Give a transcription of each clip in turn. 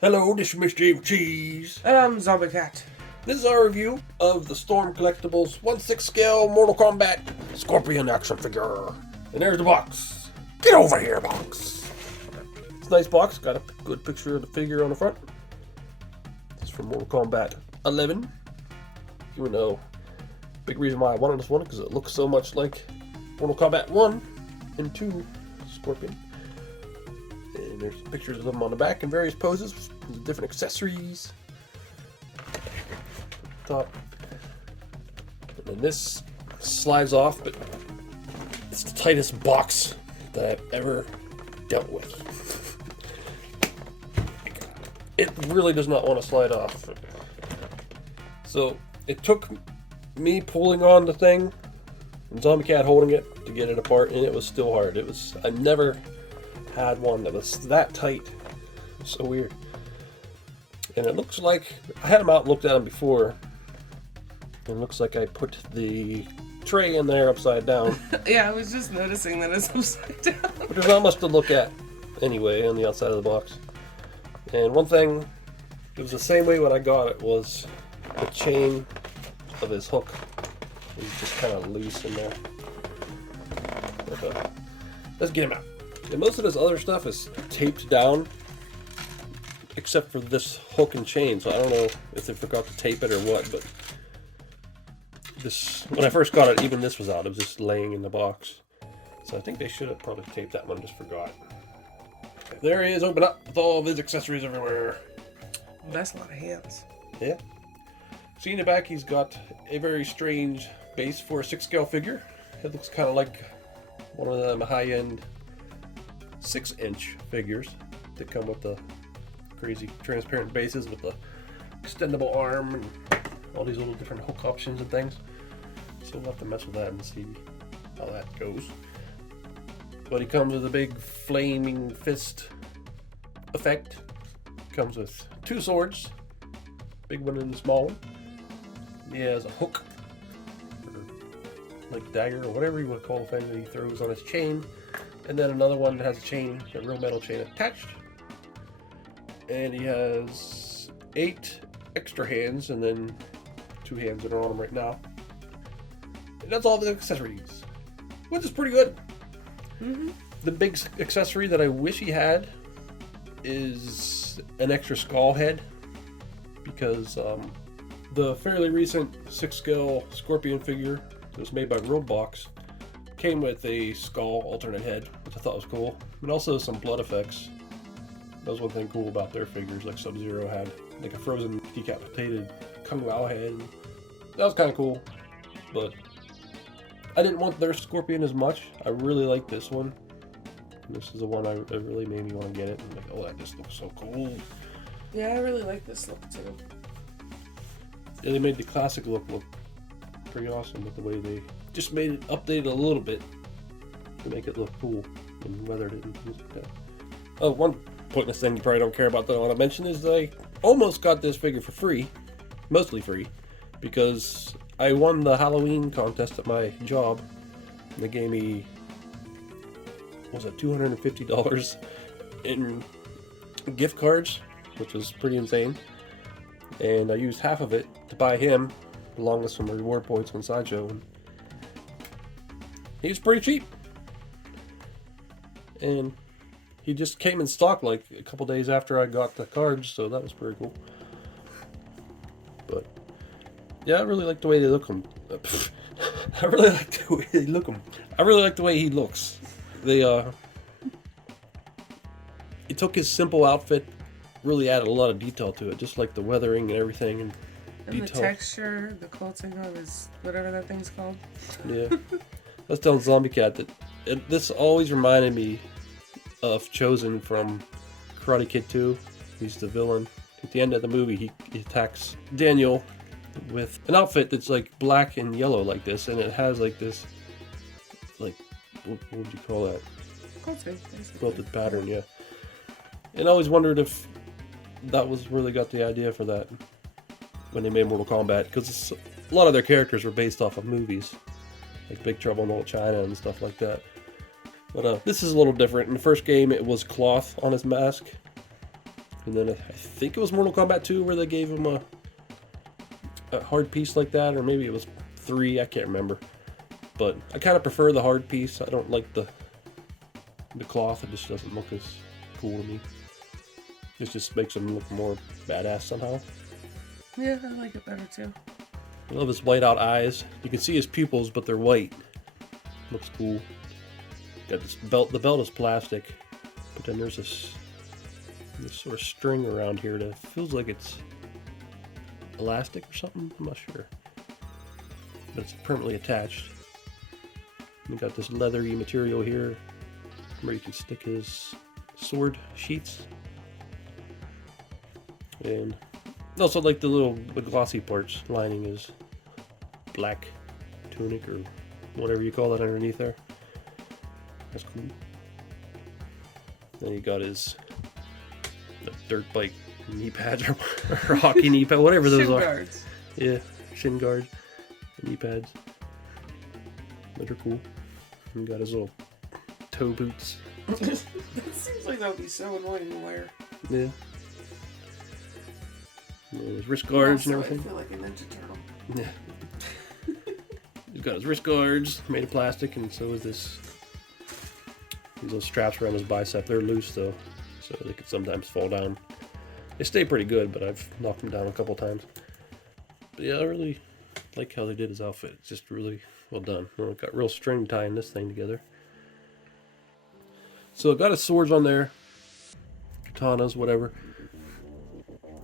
Hello, this is Mr. Evilcheese. And I'm Zombie Cat. This is our review of the Storm Collectibles 1/6 scale Mortal Kombat Scorpion action figure. And there's the box. Get over here, box. It's a nice box. Got a good picture of the figure on the front. It's from Mortal Kombat 11. Even though, big reason why I wanted this one because it looks so much like Mortal Kombat 1 and 2 Scorpion. And there's pictures of them on the back in various poses with different accessories. Top. And then this slides off, but it's the tightest box that I've ever dealt with. It really does not want to slide off. So it took me pulling on the thing and Zombie Cat holding it to get it apart, and it was still hard. I never had one that was that tight. It's so weird. And it looks like I had them out and looked at them before. And it looks like I put the tray in there upside down. Yeah, I was just noticing that it's upside down. But there's not much to look at anyway on the outside of the box. And one thing, it was the same way when I got it, was the chain of his hook is just kind of loose in there. But, let's get him out. And most of this other stuff is taped down, except for this hook and chain. So I don't know if they forgot to tape it or what, but this, when I first got it, even this was out. It was just laying in the box. So I think they should have probably taped that one, just forgot. There he is, open up with all of his accessories everywhere. That's a lot of hands. Yeah. See in the back, he's got a very strange base for a 6 scale figure. It looks kind of like one of them high-end 6-inch figures that come with the crazy transparent bases with the extendable arm and all these little different hook options and things. So we'll have to mess with that and see how that goes. But he comes with a big flaming fist effect. Comes with 2 swords, big one and a small one. He has a hook, or like dagger or whatever you want to call the thing that he throws on his chain. And then another one that has a chain, a real metal chain attached. And he has 8 extra hands and then 2 hands that are on him right now. And that's all the accessories, which is pretty good. Mm-hmm. The big accessory that I wish he had is an extra skull head, because the fairly recent 6 scale Scorpion figure that was made by Roblox came with a skull alternate head, which I thought was cool, and also some blood effects. That was one thing cool about their figures. Like Sub-Zero had like a frozen decapitated Kung Lao head. That was kind of cool, but I didn't want their Scorpion as much. I really like this one. And this is the one that really made me want to get it. I'm like, oh, that just looks so cool. Yeah, I really like this look too. Yeah, they made the classic look pretty awesome with the way they just made it updated a little bit to make it look cool and weathered it and things like that. Oh, one pointless thing you probably don't care about that I want to mention is that I almost got this figure for free, mostly free, because I won the Halloween contest at my job. And they gave me, what was it, $250 in gift cards, which was pretty insane. And I used half of it to buy him, along with some reward points on Sideshow. And he was pretty cheap. And he just came in stock like a couple days after I got the cards, so that was pretty cool. But yeah, I really like the way they look. I really like the way they look. I really like the way he looks. They he took his simple outfit, really added a lot of detail to it, just like the weathering and everything, and And detail. the texture, the quilting of his, whatever that thing's called. Yeah, I was telling Zombie Cat that this always reminded me of Chosen from Karate Kid 2. He's the villain. At the end of the movie, he attacks Daniel with an outfit that's like black and yellow like this, and it has like this, like, what would you call that? Quilting, basically. Quilted pattern, yeah. And I always wondered if that was really got the idea for that when they made Mortal Kombat, because a lot of their characters were based off of movies, like Big Trouble in Little China and stuff like that. But this is a little different. In the first game, it was cloth on his mask, And then I think it was Mortal Kombat 2 where they gave him a hard piece like that, or maybe it was 3, I can't remember. But I kind of prefer the hard piece. I don't like the cloth. It just doesn't look as cool to me. It just makes him look more badass somehow. Yeah, I like it better too. I love his white out eyes. You can see his pupils, but they're white. Looks cool. Got this belt. The belt is plastic, but then there's this sort of string around here that feels like it's elastic or something. I'm not sure, but it's permanently attached. We got this leathery material here where you can stick his sword sheaths, and also like the glossy parts lining his black tunic or whatever you call it underneath there. That's cool. Then he got his dirt bike knee pads or hockey knee pads, whatever those are. Guards. Yeah, shin guards, knee pads. Those are cool. And got his little toe boots. That seems like that would be so annoying to wear. Yeah. And his wrist guards and everything. I feel like a Ninja Turtle. Yeah. He's got his wrist guards made of plastic, and so is this. These little straps around his bicep. They're loose though, so they can sometimes fall down. They stay pretty good, but I've knocked them down a couple times. But yeah, I really like how they did his outfit. It's just really well done. Well, got real string tying this thing together. So I got his swords on there, katanas, whatever.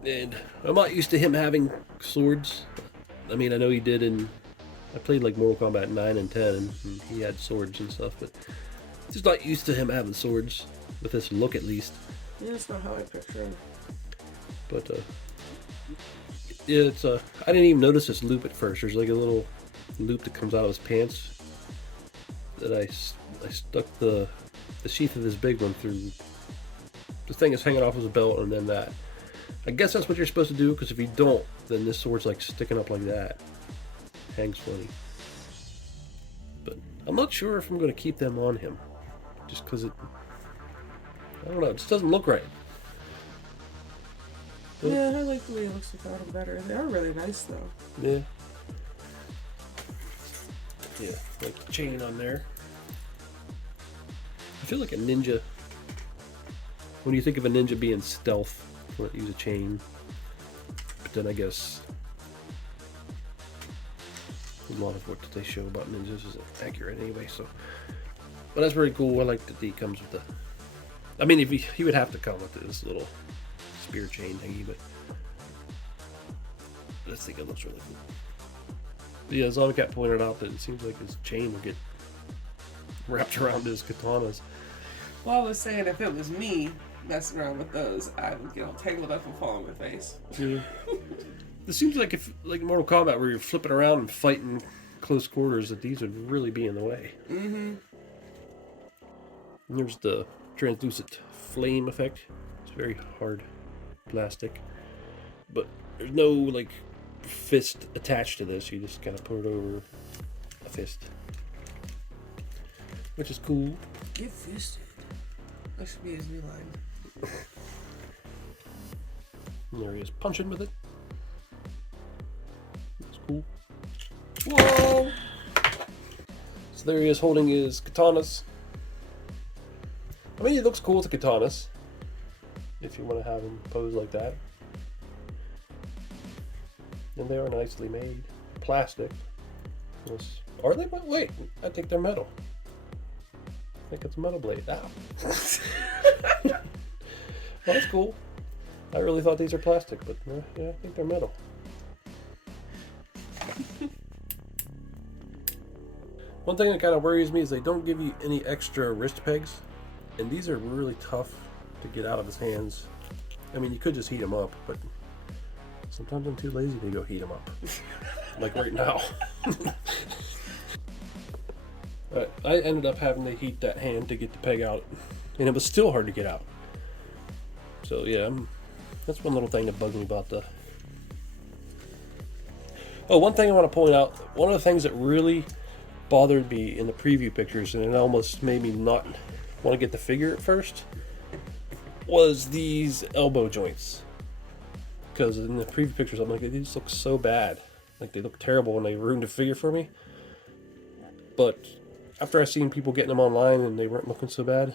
And I'm not used to him having swords. I mean, I know he did I played like Mortal Kombat 9 and 10, and he had swords and stuff, but just not used to him having swords, with this look at least. Yeah, that's not how I picture him. But, yeah, it's, I didn't even notice this loop at first. There's like a little loop that comes out of his pants that I stuck the sheath of this big one through. The thing is hanging off his belt, and then that. I guess that's what you're supposed to do, because if you don't, then this sword's like sticking up like that. Hangs funny. But I'm not sure if I'm going to keep them on him. Just because I don't know, it just doesn't look right. But, yeah, I like the way it looks without them better. They are really nice though. Yeah. Yeah, like the chain on there. I feel like a ninja. When you think of a ninja being stealth, you use a chain. But then I guess a lot of what they show about ninjas isn't accurate anyway, so. But that's very cool. I like that he comes with the. I mean, if he would have to come with this little spear chain thingy, but I just think it looks really cool. But yeah, Zombie pointed out that it seems like his chain will get wrapped around his katanas. Well, I was saying if it was me messing around with those, I would get all tangled up and fall on my face. Yeah. It seems like if like Mortal Kombat, where you're flipping around and fighting close quarters, that these would really be in the way. Mm-hmm. And there's the translucent flame effect. It's very hard plastic, but there's no like fist attached to this. You just kind of put it over a fist, which is cool. Get fisted. That should be his new line. And there he is punching with it. That's cool. Whoa! So there he is holding his katanas. I mean, he looks cool with the katanas, if you want to have him pose like that. And they are nicely made. Plastic. Are they? Wait, I think they're metal. I think it's a metal blade. Ow. Well, that's cool. I really thought these are plastic, but yeah, I think they're metal. One thing that kind of worries me is they don't give you any extra wrist pegs. And these are really tough to get out of his hands. I mean, you could just heat them up, but sometimes I'm too lazy to go heat them up. Like right now. I ended up having to heat that hand to get the peg out. And it was still hard to get out. So yeah, that's one little thing that bugs me about the... Oh, one thing I want to point out. One of the things that really bothered me in the preview pictures, and it almost made me not want to get the figure at first, was these elbow joints. Because in the preview pictures, I'm like, these look so bad. Like, they look terrible and they ruined the figure for me. But after I seen people getting them online and they weren't looking so bad,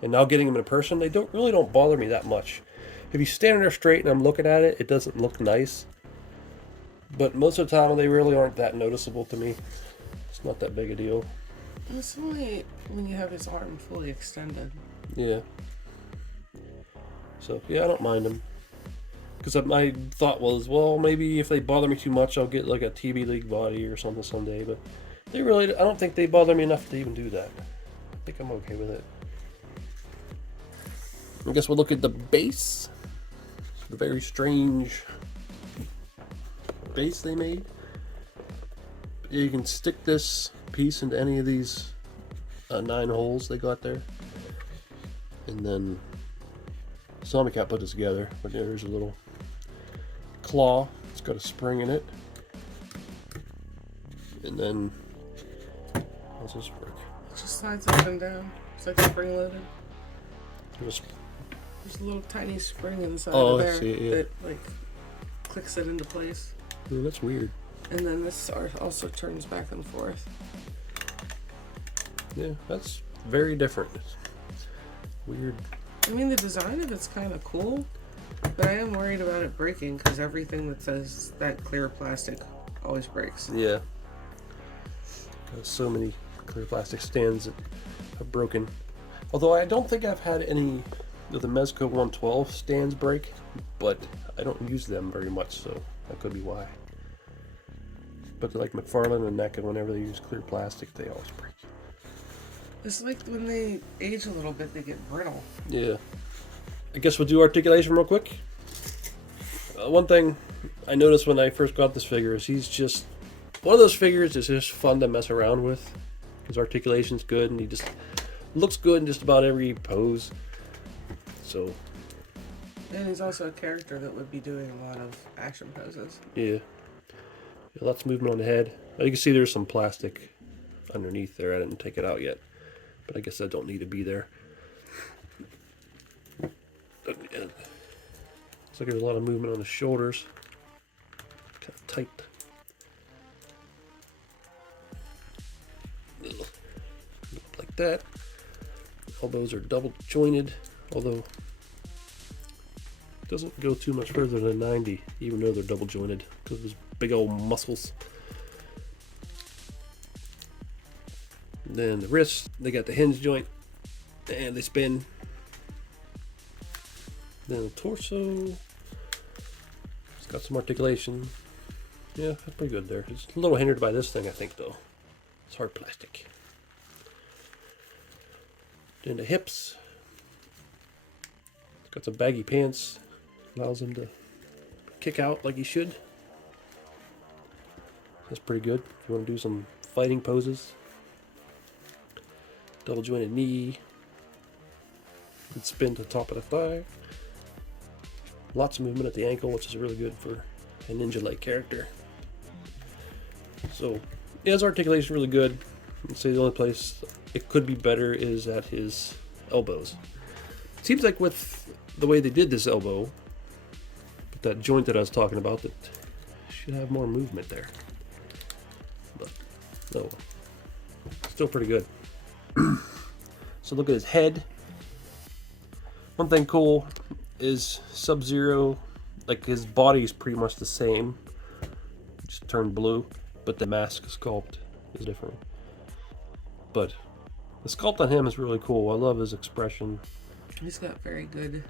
and now getting them in person, they really don't bother me that much. If you stand there straight and I'm looking at it, it doesn't look nice. But most of the time, they really aren't that noticeable to me. It's not that big a deal. It's only when you have his arm fully extended. Yeah. So, yeah, I don't mind them. Because my thought was, well, maybe if they bother me too much, I'll get like a TV League body or something someday. But I don't think they bother me enough to even do that. I think I'm okay with it. I guess we'll look at the base. The very strange base they made. You can stick this piece into any of these 9 holes they got there. And then Zombie Cat put this together, but there's a little claw. It's got a spring in it. And then, how's this work? It just slides up and down. It's like spring loaded. There's a little tiny spring inside oh, of there I see it, yeah. that like clicks it into place. Yeah, that's weird. And then this also turns back and forth. Yeah, that's very different. Weird. I mean, the design of it's kind of cool, but I am worried about it breaking because everything that says that clear plastic always breaks. Yeah. Got so many clear plastic stands that have broken. Although I don't think I've had any of the Mezco 112 stands break, but I don't use them very much, so that could be why. But like McFarlane and NECA, whenever they use clear plastic, they always break. It's like when they age a little bit, they get brittle. Yeah. I guess we'll do articulation real quick. One thing I noticed when I first got this figure is he's just one of those figures that's just fun to mess around with. His articulation's good and he just looks good in just about every pose. So. And he's also a character that would be doing a lot of action poses. Yeah. Lots of movement on the head. You can see there's some plastic underneath there. I didn't take it out yet. But I guess that don't need to be there. Looks like there's a lot of movement on the shoulders. Kind of tight. Like that. Elbows are double jointed, although it doesn't go too much further than 90, even though they're double jointed, because of those big old muscles. Then the wrists, they got the hinge joint, and they spin. Then the torso, it's got some articulation. Yeah, that's pretty good there. It's a little hindered by this thing, I think, though. It's hard plastic. Then the hips, it's got some baggy pants, allows him to kick out like he should. That's pretty good if you want to do some fighting poses. Double jointed knee. Good spin to the top of the thigh. Lots of movement at the ankle, which is really good for a ninja-like character. So, yeah, his articulation really good. I'd say the only place it could be better is at his elbows. It seems like with the way they did this elbow, with that joint that I was talking about, that should have more movement there. But no, still pretty good. So look at his head. One thing cool is Sub-Zero, like his body is pretty much the same, just turned blue, but the mask sculpt is different. But the sculpt on him is really cool. I love his expression. He's got very good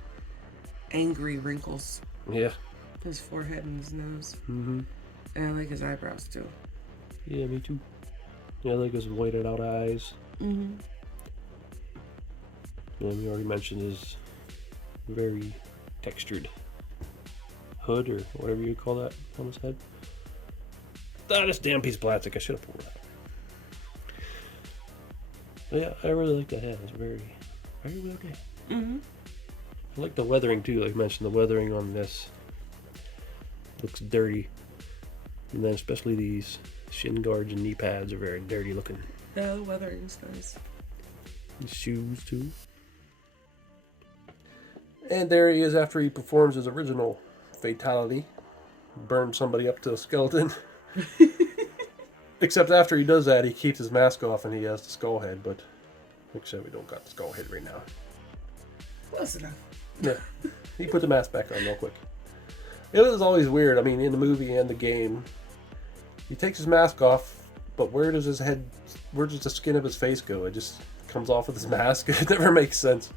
angry wrinkles. Yeah. His forehead and his nose. Mm-hmm. And I like his eyebrows too. Yeah, me too. Yeah, I like his whited out eyes. Mm-hmm. And we already mentioned his very textured hood, or whatever you call that on his head. Ah, this damn piece of plastic. I should have pulled it out. But yeah, I really like the head. It's very, very well done. Mm-hmm. I like the weathering too. Like I mentioned, the weathering on this looks dirty. And then especially these shin guards and knee pads are very dirty looking. Yeah, the weathering's nice. His shoes too. And there he is after he performs his original fatality. Burns somebody up to a skeleton. Except after he does that, he keeps his mask off and he has the skull head, but like I said, we don't got the skull head right now. Close enough. Yeah. He put the mask back on real quick. It was always weird. I mean, in the movie and the game, he takes his mask off, but where does the skin of his face go? It just comes off with his mask. It never makes sense.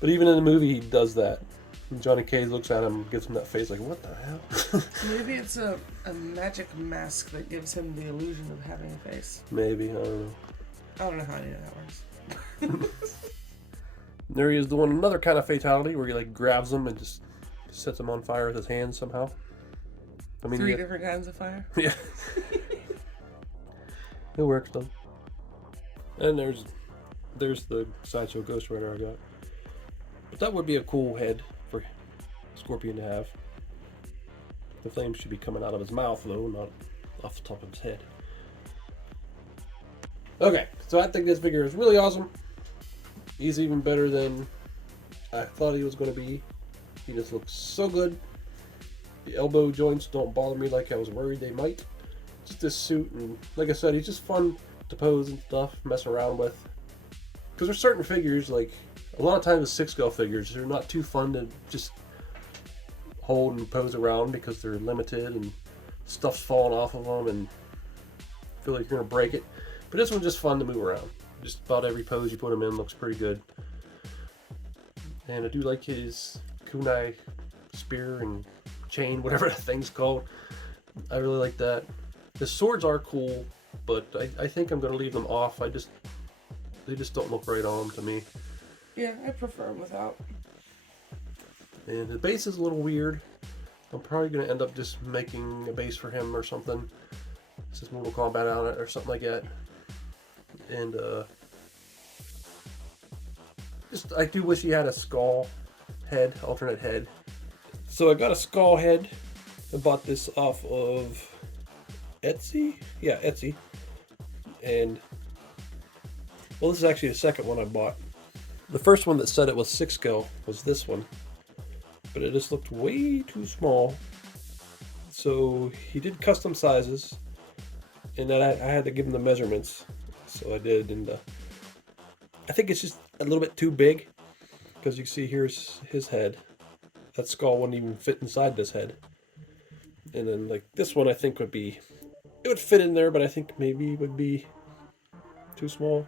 But even in the movie, he does that. And Johnny Cage looks at him, gives him that face like, what the hell? Maybe it's a magic mask that gives him the illusion of having a face. Maybe, I don't know. I don't know how any of that works. There he is doing another kind of fatality where he like grabs him and just sets him on fire with his hands somehow. I mean, 3 different kinds of fire? Yeah. It works though. And there's the Sideshow Ghost Rider I got. But that would be a cool head for Scorpion to have. The flames should be coming out of his mouth though, not off the top of his head. Okay, so I think this figure is really awesome. He's even better than I thought he was going to be. He just looks so good. The elbow joints don't bother me like I was worried they might. Just this suit, and like I said, he's just fun to pose and stuff, mess around with. Because there's certain figures, like a lot of times the 6-scale figures, they're not too fun to just hold and pose around because they're limited and stuff's falling off of them and feel like you're going to break it. But this one's just fun to move around. Just about every pose you put him in looks pretty good. And I do like his kunai spear and chain, whatever that thing's called. I really like that. The swords are cool, but I think I'm going to leave them off. They just don't look right on them to me. Yeah, I prefer them without. And the base is a little weird. I'm probably going to end up just making a base for him or something. It says Mortal Kombat on it or something like that. And I do wish he had a skull head, alternate head. So I got a skull head. I bought this off of Etsy. Yeah, Etsy. And well, this is actually the second one I bought. The first one that said it was 6-scale was this one, but it just looked way too small. So he did custom sizes, and then I had to give him the measurements. So I did, and I think it's just a little bit too big, because you can see here's his head. That skull wouldn't even fit inside this head. And then like this one I think would fit in there, but I think maybe it would be too small.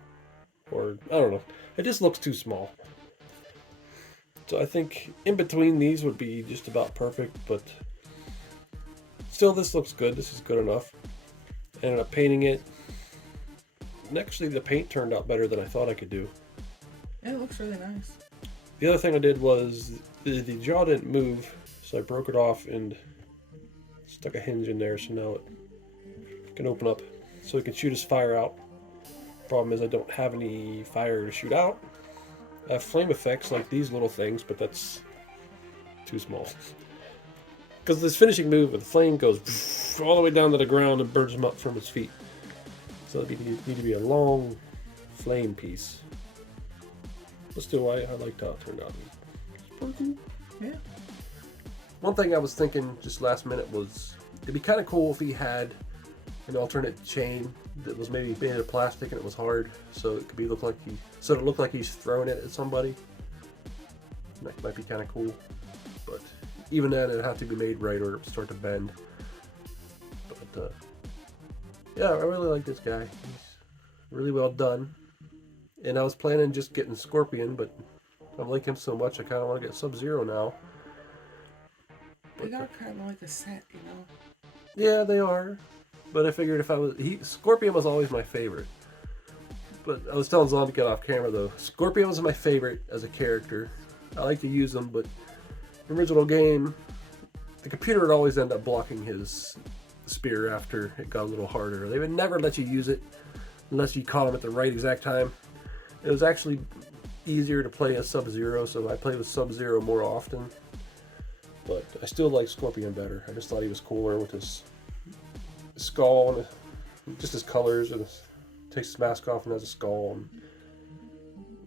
Or, I don't know. It just looks too small. So I think in between these would be just about perfect, but still this looks good. This is good enough. I ended up painting it. And actually the paint turned out better than I thought I could do. Yeah, it looks really nice. The other thing I did was the jaw didn't move, so I broke it off and stuck a hinge in there, so now it can open up so it can shoot his fire out. Problem is I don't have any fire to shoot out. I have flame effects like these little things, but that's too small. Because this finishing move, the flame goes all the way down to the ground and burns him up from his feet. So it need to be a long flame piece. But still, I liked how it turned out. It's pretty cool. Yeah. One thing I was thinking just last minute was it'd be kind of cool if he had an alternate chain that was maybe made of plastic and it was hard, so it could look like he's throwing it at somebody. That might be kind of cool, but even then it'd have to be made right or it would start to bend. But yeah, I really like this guy. He's really well done. And I was planning just getting Scorpion, but I like him so much I kind of want to get Sub-Zero now. They are kind of like a set, you know? Yeah, they are. But I figured Scorpion was always my favorite. But I was telling Zombie to get off camera though. Scorpion was my favorite as a character. I like to use him, but the original game, the computer would always end up blocking his spear after it got a little harder. They would never let you use it unless you caught him at the right exact time. It was actually easier to play as Sub-Zero, so I played with Sub-Zero more often. But I still like Scorpion better. I just thought he was cooler with his skull and just his colors, and takes his mask off and has a skull and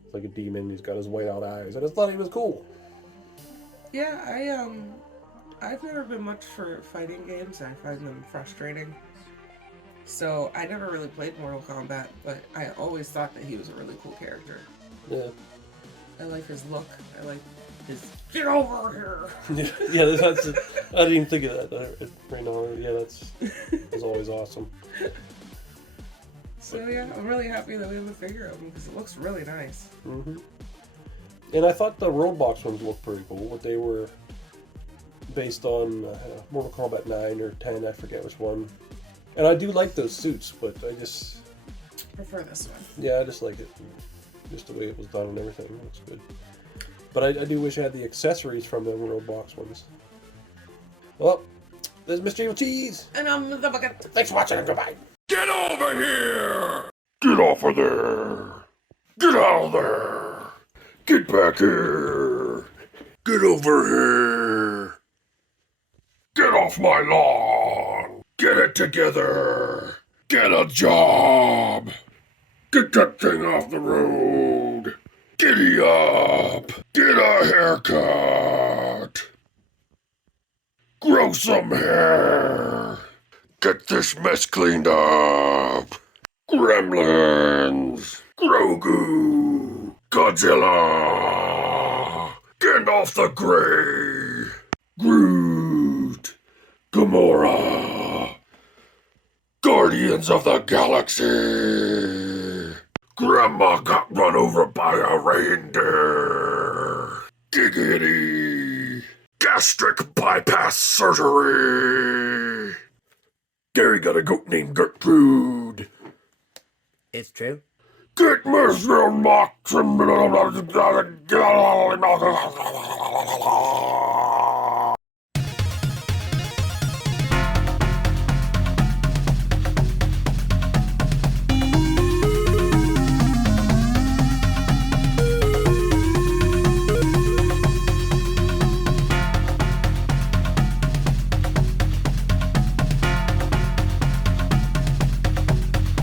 it's like a demon. He's got his white out eyes. I just thought he was cool. Yeah, I've never been much for fighting games. I find them frustrating. So I never really played Mortal Kombat, but I always thought that he was a really cool character. Yeah. I like his look. I like his get over here. Yeah, that's. I didn't even think of that right now. Yeah, that's always awesome. So yeah, I'm really happy that we have a figure of him because it looks really nice. Mm-hmm. And I thought the Roblox ones looked pretty cool. What they were based on Mortal Kombat 9 or 10, I forget which one. And I do like those suits, but I just Prefer this one. I just like it. Just the way it was done and everything. It looks good. But I do wish I had the accessories from the Roblox ones. Well, this is Mr. Evilcheese. And I'm the bucket. Thanks for watching and goodbye. Get over here! Get off of there! Get out of there! Get back here! Get over here! Get off my lawn! Get it together! Get a job! Get that thing off the road! Giddy up! Get a haircut! Grow some hair! Get this mess cleaned up! Gremlins! Grogu! Godzilla! Gandalf the Grey! Groot! Gamora! Guardians of the Galaxy! Grandma got run over by a reindeer! Giggity! Gastric bypass surgery! Gary got a goat named Gertrude. It's true. Get Mr. Mox and